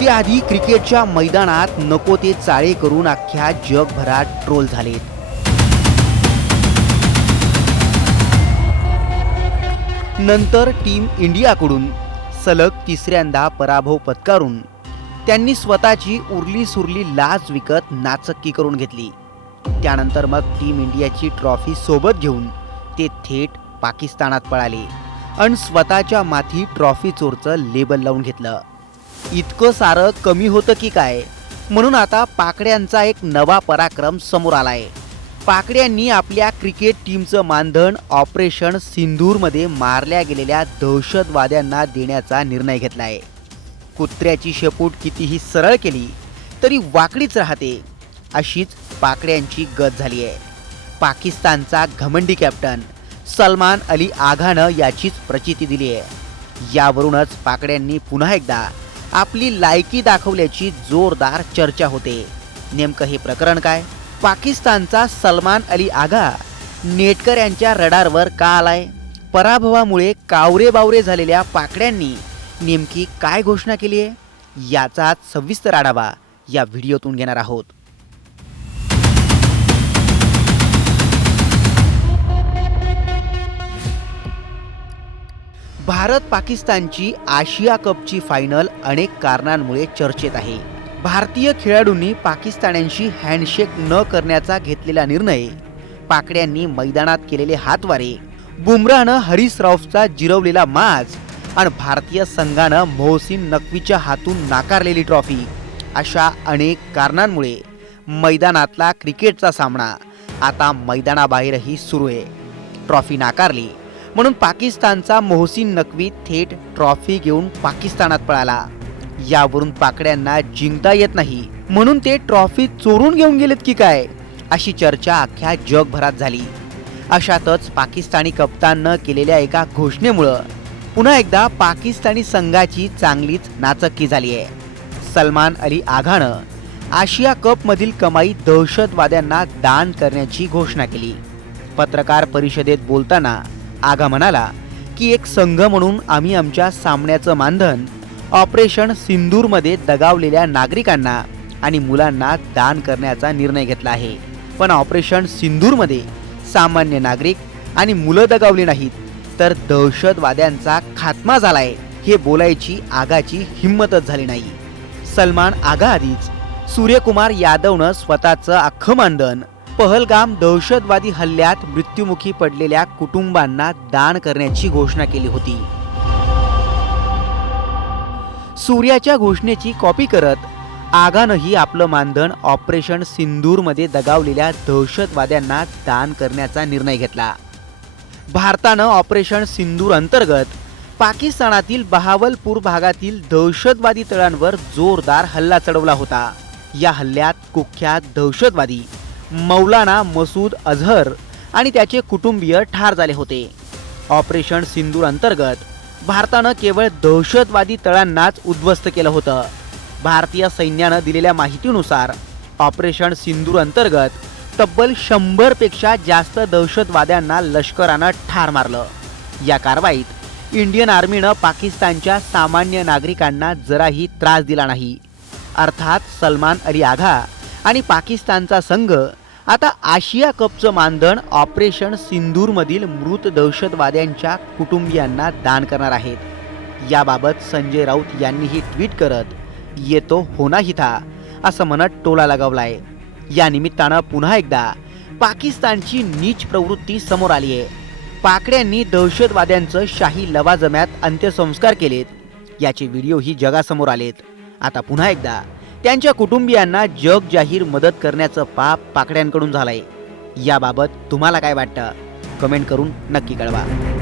ते आधी क्रिकेटच्या मैदानात नको ते चाळे करून अख्ख्या जगभरात ट्रोल झालेत. नंतर टीम इंडियाकडून सलग तिसऱ्यांदा पराभव पत्करून त्यांनी स्वतःची उरली सुरली लाच विकत नाचक्की करून घेतली. त्यानंतर मग टीम इंडियाची ट्रॉफी सोबत घेऊन ते थेट पाकिस्तानात पळाले. आणि स्वतःच्या माथी ट्रॉफी चोरचं लेबल लावून घेतलं. इतकं सारं कमी होतं की काय? म्हणून आता पाकड्यांचा एक नवा पराक्रम समोर आलाय. पाकड्यांनी आपल्या क्रिकेट टीमचं मानधन ऑपरेशन सिंधूरमध्ये मारल्या गेलेल्या दहशतवाद्यांना देण्याचा निर्णय घेतलाय. कुत्र्याची शेपूट कितीही सरळ केली तरी वाकडीच राहते अशीच पाकड्यांची गत झाली आहे पाकिस्तानचा घमंडी कॅप्टन सलमान अली आघानं याचीच प्रचिती दिली आहे यावरूनच पाकड्यांनी पुन्हा एकदा आपली लायकी दाखवल्याची जोरदार चर्चा होते. नेमकं हे प्रकरण काय? पाकिस्तानचा सलमान अली आगा नेटकर यांच्या रडारवर का आलाय? पराभवामुळे कावरे बावरे झालेल्या पाकड्यांनी नेमकी काय घोषणा केली आहे? याचा सविस्तर आढावा या व्हिडिओतून घेणार आहोत. भारत पाकिस्तानची आशिया कपची फायनल अनेक कारणांमुळे चर्चेत आहे. भारतीय खेळाडूंनी पाकिस्तान्यांशी हँडशेक न करण्याचा घेतलेला निर्णय पाकड्यांनी मैदानात केलेले हातवारे बुमराहनं हरीस राऊफचा जिरवलेला माज आणि भारतीय संघानं मोहसिन नकवीच्या हातून नाकारलेली ट्रॉफी अशा अनेक कारणांमुळे मैदानातला क्रिकेटचा सामना आता मैदानाबाहेरही सुरू आहे. ट्रॉफी नाकारली. म्हणून पाकिस्तानचा मोहसिन नकवी थेट ट्रॉफी घेऊन पाकिस्तानात पळाला. यावरून पाकड्यांना जिंकता येत नाही. म्हणून ते ट्रॉफी चोरून घेऊन गेलेत की काय? अशी चर्चा अख्ख्या जगभरात झाली. अशातच पाकिस्तानी कप्ताननं केलेल्या एका घोषणेमुळं पुन्हा एकदा पाकिस्तानी संघाची चांगलीच नाचक्की झाली आहे. सलमान अली आघानं आशिया कपमधील कमाई दहशतवाद्यांना दान करण्याची घोषणा केली. पत्रकार परिषदेत बोलताना आगा म्हणाला की एक संघ म्हणून आम्ही आमच्या सामन्याचं मानधन ऑपरेशन सिंदूरमध्ये दगावलेल्या नागरिकांना आणि मुलांना दान करण्याचा निर्णय घेतला आहे. पण ऑपरेशन सिंदूरमध्ये सामान्य नागरिक आणि मुलं दगावली नाहीत तर दहशतवाद्यांचा खात्मा झालाय हे बोलायची आगाची हिंमतच झाली नाही. सलमान आगा आधीच सूर्यकुमार यादवनं स्वतःचं अख्खं मानधन पहलगाम दहशतवादी हल्ल्यात मृत्युमुखी पडलेल्या कुटुंबांना दान करण्याची घोषणा केली होती. सूर्याच्या घोषणेची कॉपी करत आगानंही आपलं मानधन ऑपरेशन सिंदूरमध्ये दगावलेल्या दहशतवाद्यांना दान करण्याचा निर्णय घेतला. भारतानं ऑपरेशन सिंदूर अंतर्गत पाकिस्तानातील बहावलपूर भागातील दहशतवादी तळांवर जोरदार हल्ला चढवला होता. या हल्ल्यात कुख्यात दहशतवादी मौलाना मसूद अझहर आणि त्याचे कुटुंबीय ठार झाले होते. ऑपरेशन सिंदूर अंतर्गत भारतानं केवळ दहशतवादी तळांनाच उद्ध्वस्त केलं होतं. भारतीय सैन्यानं दिलेल्या माहितीनुसार ऑपरेशन सिंदूर अंतर्गत तब्बल शंभरपेक्षा जास्त दहशतवाद्यांना लष्करानं ठार मारलं. या कारवाईत इंडियन आर्मीनं पाकिस्तानच्या सामान्य नागरिकांना जराही त्रास दिला नाही. अर्थात सलमान अली आघा आणि पाकिस्तानचा संघ. आता आशिया कपचं मानधन ऑपरेशन सिंदूरमधील मृत दहशतवाद्यांच्या कुटुंबियांना दान करणार आहेत. याबाबत संजय राऊत यांनीही ट्विट करत येतो होना हिथा असं म्हणत टोला लगावलाय. या निमित्तानं पुन्हा एकदा पाकिस्तानची नीच प्रवृत्ती समोर आली आहे. पाकड्यांनी दहशतवाद्यांचं शाही लवाजम्यात अंत्यसंस्कार केलेत. याचे व्हिडिओही जगासमोर आलेत. आता पुन्हा एकदा त्यांच्या कुटुंबियांना जग जाहीर मदत करण्याचं पाप पाकड्यांकडून झालंय. याबाबत तुम्हाला काय वाटतं? कमेंट करून नक्की कळवा.